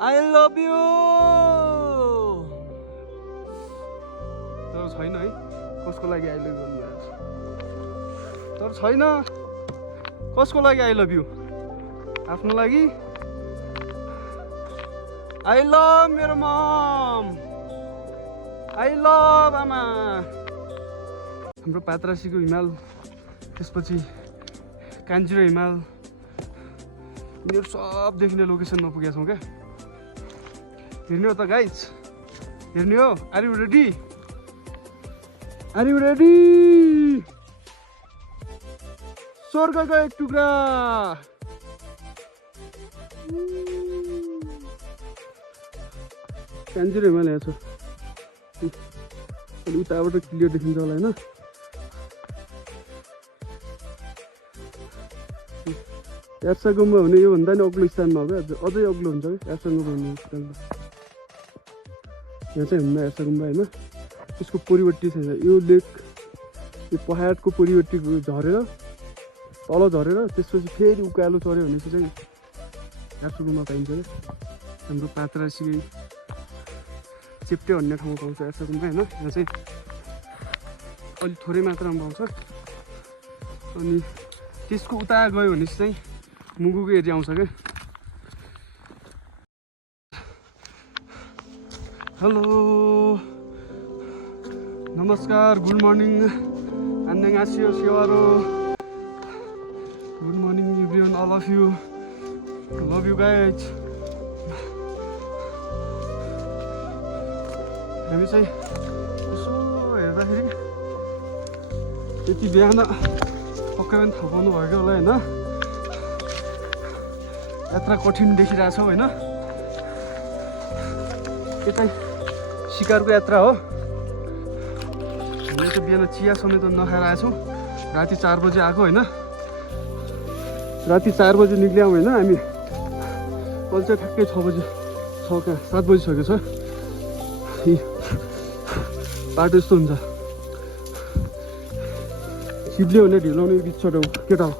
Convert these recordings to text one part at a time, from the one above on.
I love you तर छैन है कसको लागि आई लभ यु भन्नुहुन्छ तर छैन कसको लागि आई लभ यु आफ्नो लागि आई लभ मेरो मम आई लभ आमा हाम्रो पात्रासीको हिमाल त्यसपछि कान्जिरो हिमाल यिनीहरू सब देखिने लोकेसनमा पुगेका छौँ क्या हेर्ने हो त गाइज हेर्ने हो आर यु रेडी स्वर्गको एक टुक्रा कान्जिरो हिमाल यहाँ छ अनि उताबाट क्लियर देखिन्छ होला होइन यात्सा गुम्बा हुने योभन्दा नि अग्लो स्थानमा हो क्या अझै अग्लो हुन्छ क्या यात्सा गुम्बा हुने स्थानमा यहाँ चाहिँ हुन्न यात्सा गुम्बा होइन त्यसको परिवर्ती छ यो लेक यो पहाडको परिवर्ती झरेर तल झरेर त्यसपछि फेरि उकालो चढ्यो भनेपछि चाहिँ यात्सा गुम्बा पाइन्छ क्या हाम्रो पात्रासीकै चेप्टे भन्ने ठाउँमा पाउँछ यात्सा गुम्बा होइन यहाँ चाहिँ अलिक थोरै मात्रामा पाउँछ अनि त्यसको उता गयो भनेपछि चाहिँ मुगुको एरिया आउँछ क्या हेलो नमस्कार गुड मर्निङ 안녕하세요 सेवारो good morning everyone all of you love you guys हामी चाहिँ यसो हेर्दाखेरि यति बिहान पक्कै पनि थाहा पाउनु भयो क्या होला होइन यात्रा कठिन देखिरहेछौँ होइन यो चाहिँ सिकारको यात्रा हो हामीले त बिहान चिया समेत नखाएर आएछौँ राति 4 बजी आएको होइन राति 4 बजी निक्ल्यौँ होइन हामी अहिले चाहिँ ठ्याक्कै 6 बजी 7 बजिसकेको छ बाटो यस्तो हुन्छ सिप्लियो भने ढिलाउने बिचबाट केटा हो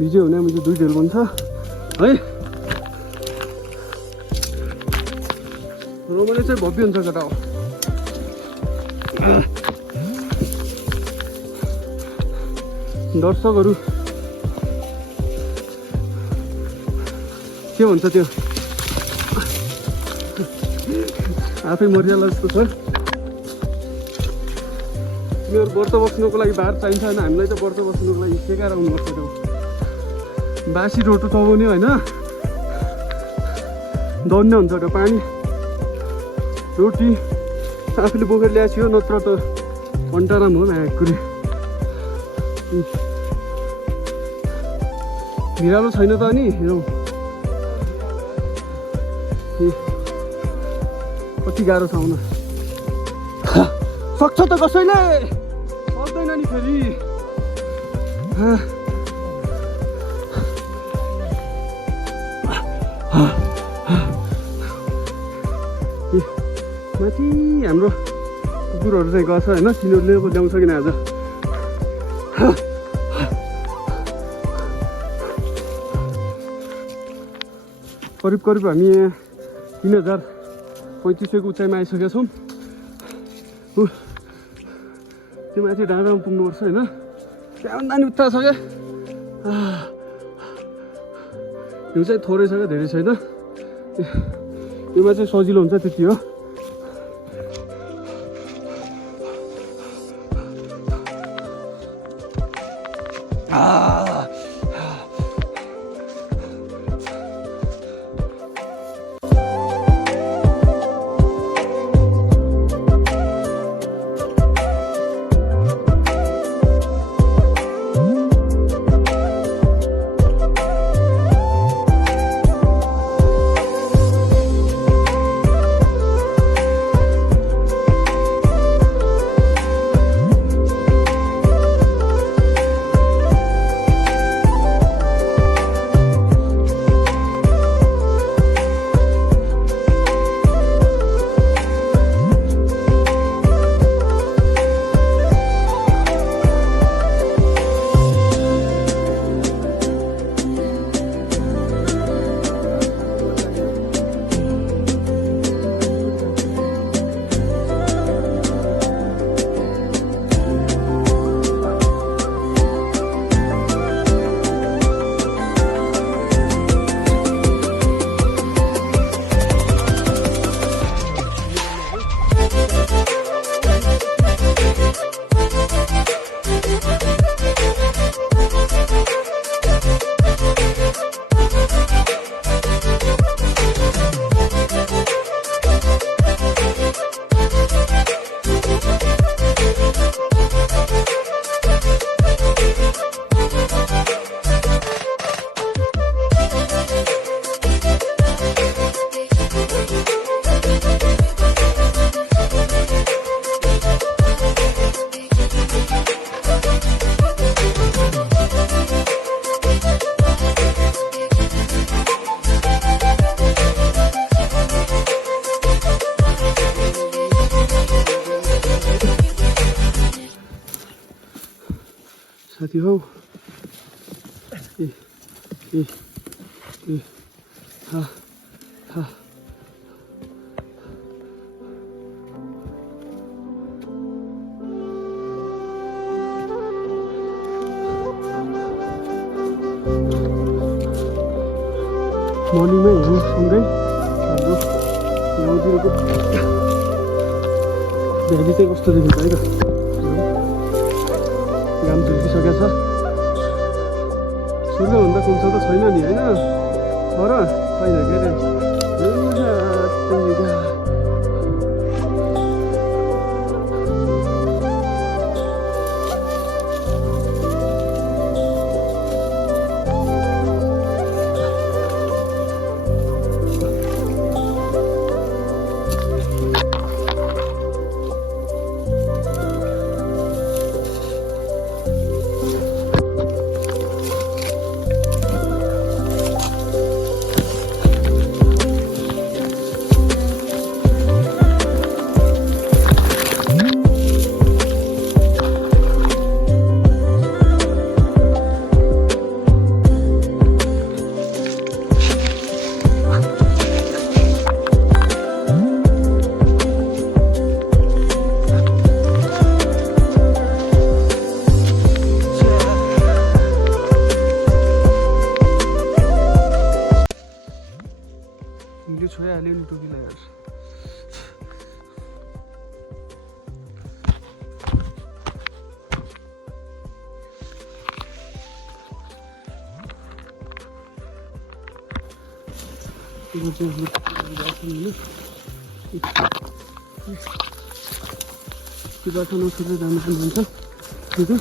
भिज्यो भने मैले 2 ढेल बन्छ है रोमले चाहिँ भव्य हुन्छ केटा हो दर्शकहरू के भन्छ त्यो आफै मरियाला जस्तो छ तिमीहरू व्रत बस्नुको लागि भात चाहिन्छ होइन हामीलाई त व्रत बस्नुको लागि सेकाएर आउनुपर्छ त्यो बासी रोटो चबाउने होइन दन्ने हुन्छ त्यो पानी रोटी आफूले बोकेर ल्याएको थियो नत्र त घन्टाराम हो भ्याकुरी भिरालो छैन त अनि हेरौँ कति गाह्रो छ आउन सक्छ त कसैले सक्दैन नि फेरि माथि हाम्रो कुकुरहरू चाहिँ गछ होइन तिनीहरूले पो ल्याउँछ किन आज करिब हामी यहाँ 3035 उचाइमा आइसकेका छौँ त्यो माथि डाँडामा पुग्नुपर्छ होइन त्यहाँभन्दा नि उता छ क्या हिउँ चाहिँ थोरै छ क्या धेरै छैन योमा चाहिँ सजिलो हुन्छ त्यति हो माथि हौ ए ए ए हा हा मर्निङमै हेरौँ सँगै हाम्रो गाउँतिरको भ्याली चाहिँ कस्तो देखिन्छ है त घाम झुल्किसकेको छ सूर्यभन्दा कम छ त छैन नि होइन तर छैन के अरे छोइहाल्यो नि टोपीलाई यार त्यो बाटो नसोधेर जानुपर्ने हुन्छ त्यो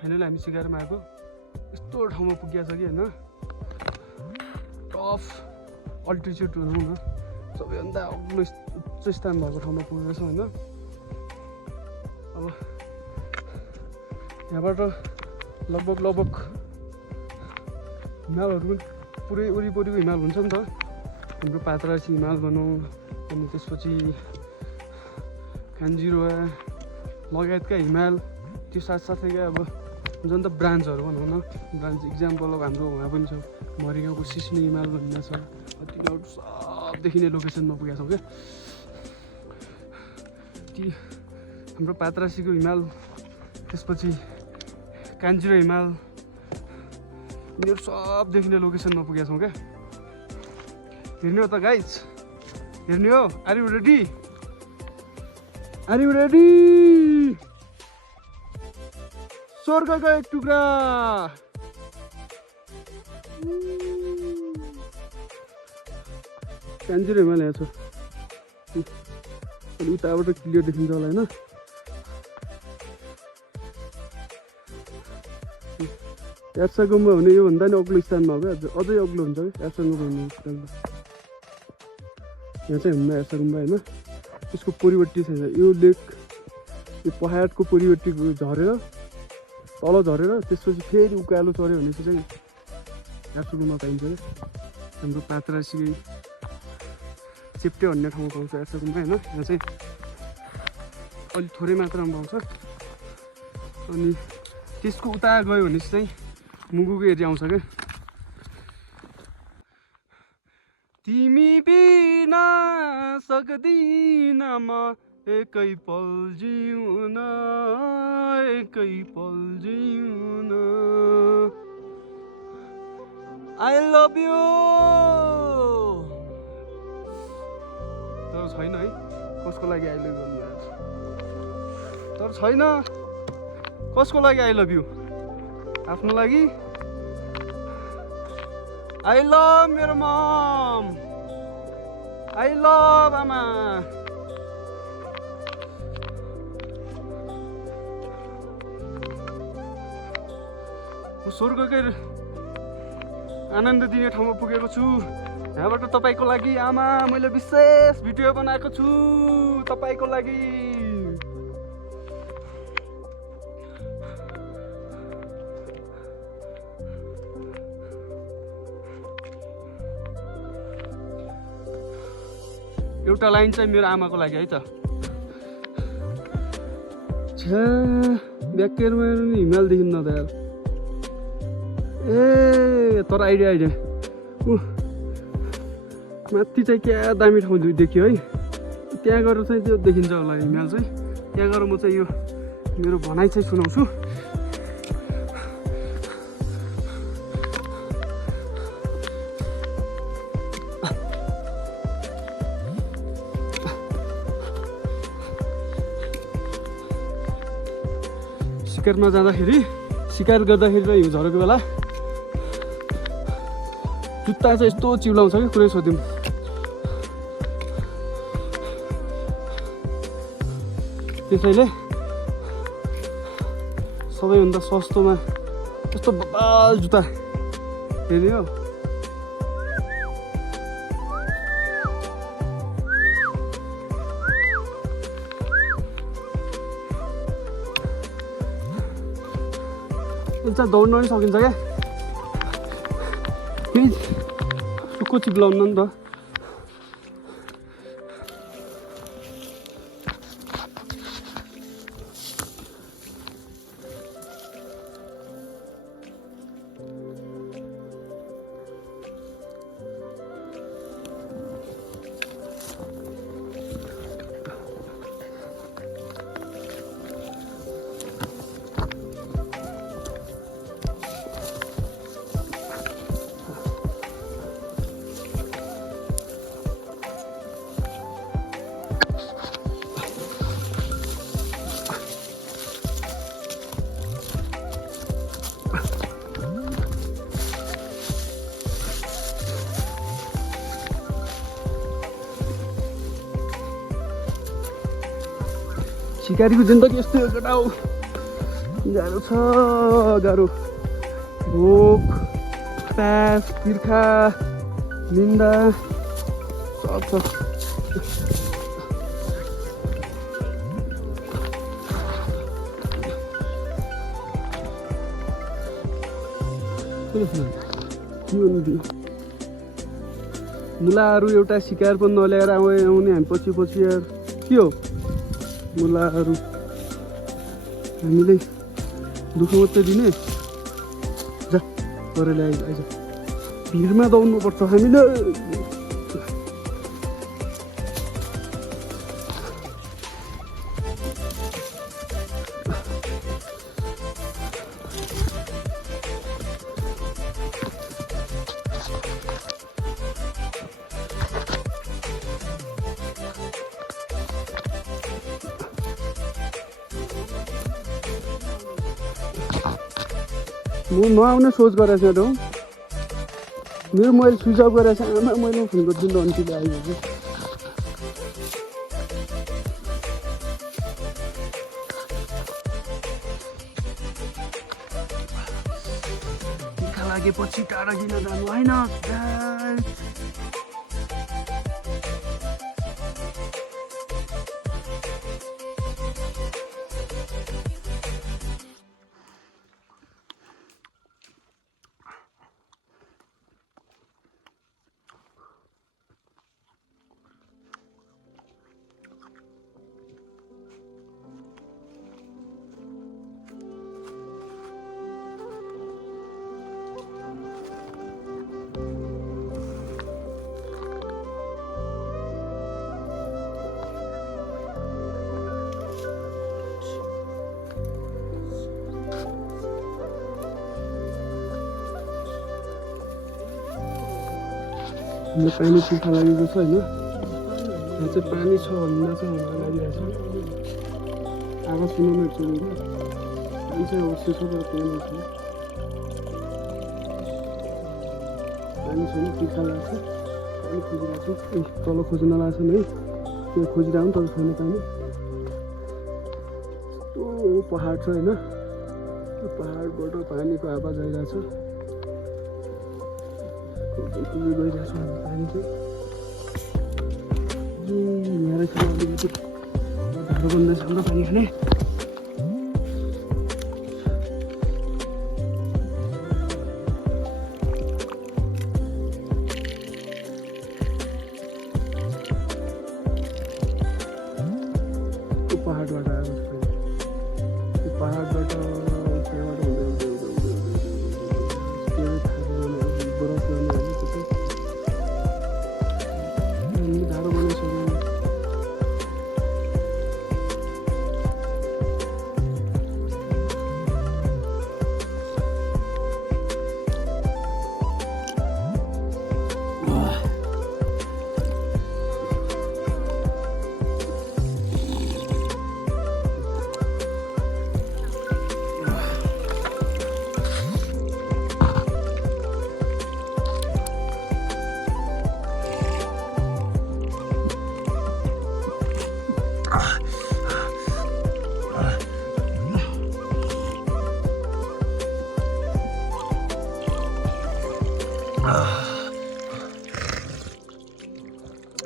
फाइनली हामी सिकारमा आएको यस्तो ठाउँमा पुगेको छ कि होइन टफ अल्टिच्युड भनौँ न सबैभन्दा अग्लो उच्च स्थान भएको ठाउँमा पुगेको छ होइन अब यहाँबाट लगभग हिमालहरू पनि पुरै वरिपरिको हिमाल हुन्छ नि त हाम्रो पात्रासी हिमाल भनौँ अनि त्यसपछि कान्जिरोवा लगायतका हिमाल त्यो साथसाथै अब हुन्छ नि त ब्रान्चहरू भनौँ न ब्रान्च इक्जाम्पल अब हाम्रो उहाँ पनि छ मरिगाउँको सिस्नु हिमाल भन्ने छ तिनीहरू सब देखिने लोकेसनमा पुगेका छौँ क्या ती हाम्रो पात्रासीको हिमाल त्यसपछि कान्जिरो हिमाल यिनीहरू सब देखिने लोकेसनमा पुगेका छौँ क्या हेर्ने हो त गाइज हेर्ने हो आर यु रेडी स्वर्गको एक टुक्रा कान्जिरो हिमाल यहाँ छ अनि उताबाट क्लियर देखिन्छ होला होइन याप्सा गुम्बा हुने योभन्दा नि अग्लो स्थानमा हो क्या अझै अग्लो हुन्छ क्या याप्सा गुम्बा हुने स्थानमा यहाँ चाहिँ हुन्न याप्सा गुम्बा होइन यसको परिवर्ती छैन यो लेक यो पहाडको परिवर्ती झरेर तल झरेर त्यसपछि फेरि उकालो चढ्यो भने चाहिँ याप्सा गुम्बा पाइन्छ क्या हाम्रो पात्रासी चेप्टे भन्ने ठाउँमा पाउँछ याप्सा गुम्बा होइन यहाँ चाहिँ अलिक थोरै मात्रामा पाउँछ अनि त्यसको उता गयो भने चाहिँ मुगुको एरिया आउँछ क्या तिमी बिना सक्दिन म एकै पल जिउन आई लभ यु तर छैन है कसको लागि आई लभ यु तर छैन कसको लागि आई लभ यु आफ्नो लागि आई लभ मेरो मम आई लभ आमा स्वर्गकै आनन्द दिने ठाउँमा पुगेको छु यहाँबाट तपाईँको लागि आमा मैले विशेष भिडियो बनाएको छु तपाईँको लागि एउटा लाइन चाहिँ मेरो आमाको लागि है त छ्या ब्याकेरमा हिमाल देखिन्न त यार ए तर आइडिया माथि चाहिँ क्या दामी ठाउँ देखियो है त्यहाँ गएर चाहिँ त्यो देखिन्छ होला हिमाल चाहिँ त्यहाँ गएर म चाहिँ यो मेरो भनाइ चाहिँ सुनाउँछु शिकारमा जाँदाखेरि शिकार गर्दाखेरि र हिउँ झरेको बेला जुत्ता चाहिँ यस्तो चिउलाउँछ कि कुरै सोध्यौँ त्यसैले सबैभन्दा सस्तोमा यस्तो बबाल जुत्ता हेऱ्यो यसमा दौड्न पनि सकिन्छ क्या फेरि सुक्को चिप्लाउनु नि त शिकारीको जिन्दगी यस्तै हो केटा हो गाह्रो छ गाह्रो भोक प्यास तिर्खा निन्दा सब छ मुलाहरू एउटा शिकार पनि नल्याएर आउने हामी पछि पछि यार के हो मुलाहरू हामीले दुःख मात्रै दिने जा गरेर आइज भिडमा दौड्नुपर्छ हामीले म नआउने सोच गरेको थिएँ त मेरो मोबाइल स्विच अफ गरेको छ आमा मैले फोन गरिदिनु अन्तिले आइपुग्यो तिर्खा लागेपछि टाढा किन जानु होइन हामीलाई पानी तिर्खा लागेको छ होइन। यहाँ चाहिँ पानी छ भन्दा चाहिँ हामीलाई लागिरहेको छ। आवाज सुनाउनु एकचोटि पानी चाहिँ अवश्य छ तर पानी छ, पानी छैन, तिर्खा लाग्छ। पानी खोजिरहेको छु, तल खोज्न लाग्छ है, त्यो खोजिरहेको तर छैन पानी। यस्तो पहाड छ होइन, त्यो पहाडबाट पानीको आवाज आइरहेछ। गइरहेको छ पानी चाहिँ यहाँ रहेछ। अलिकति धारो बन्दैछ हाम्रो पानी खाने। त्यो पहाडबाट आएको छ पानी, त्यो पहाडबाट त्यहाँबाट बरफ गर्ने होइन, त्यो धारो बनाइसक्यो।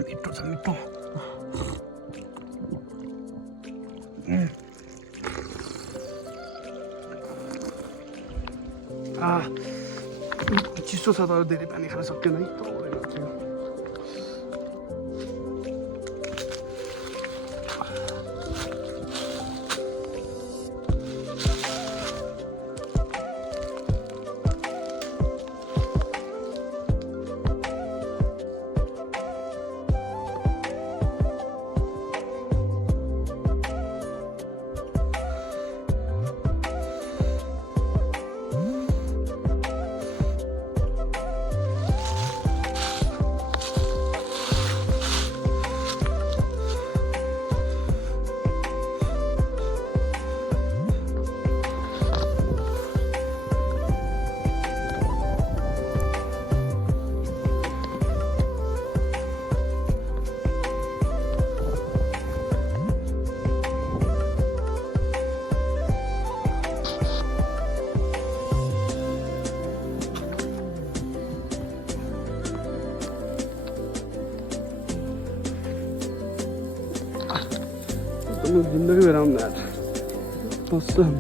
मिठो छ मिठो। चिसो छ तर धेरै पानी खान सक्दैन है। जिंदगी around that. Awesome.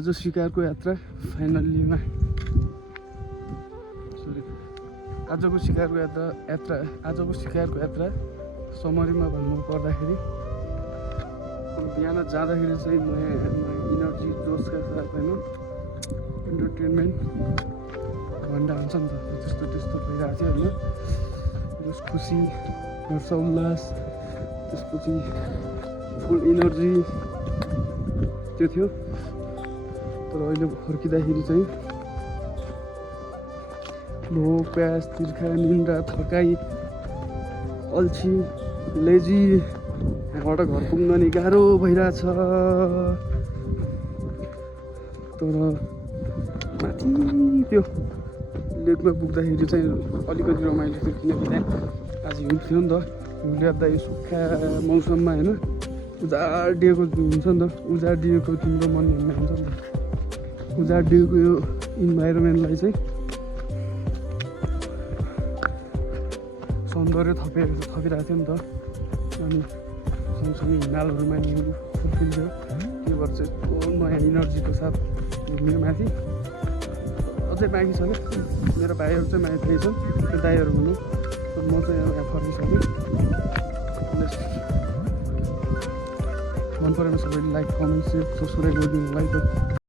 आज शिकारको यात्रा फाइनल्लीमा आजको शिकारको यात्रा समरीमा भन्नु पर्दाखेरि बिहान जाँदाखेरि चाहिँ म इनर्जी जोसका साथ होइन इन्टरटेनमेन्ट भन्दा हुन्छ नि त त्यस्तो भइरहेको थियो होइन। जोस खुसी हर्षोल्लास त्यसपछि फुल इनर्जी त्यो थियो। तर अहिले फर्किँदाखेरि चाहिँ भोक प्यास तिर्खा निन्द्रा थकाइ अल्छी लेजी यहाँबाट घर पुग्न नि गाह्रो भइरहेछ तर माथि त्यो लेकमा पुग्दाखेरि चाहिँ अलिकति रमाइलो थियो किनकि त्यहाँ आज हिउँ थियो नि त हिउँले गर्दा यो सुक्खा मौसममा होइन उजाडिएको हुन्छ नि त उजाडिएको तिम्रो मन भन्ने हुन्छ नि त उजाडिएको यो इन्भाइरोमेन्टलाई चाहिँ सौन्दर्य थपिरहेको थियो नि त अनि सँगसँगै हिमालहरूमा हिउँ फुल्किन्थ्यो त्यो भएर चाहिँ नयाँ इनर्जीको साथ घुम्यो माथि अझै बाँकी छ क्या मेरो भाइहरू चाहिँ माथि छन् त्यो दाइहरू भनौँ म चाहिँ यहाँ फर्किसकेँ मन परेन सबैले लाइक कमेन्ट सेयर सब्सक्राइब गरिदिनु होला है त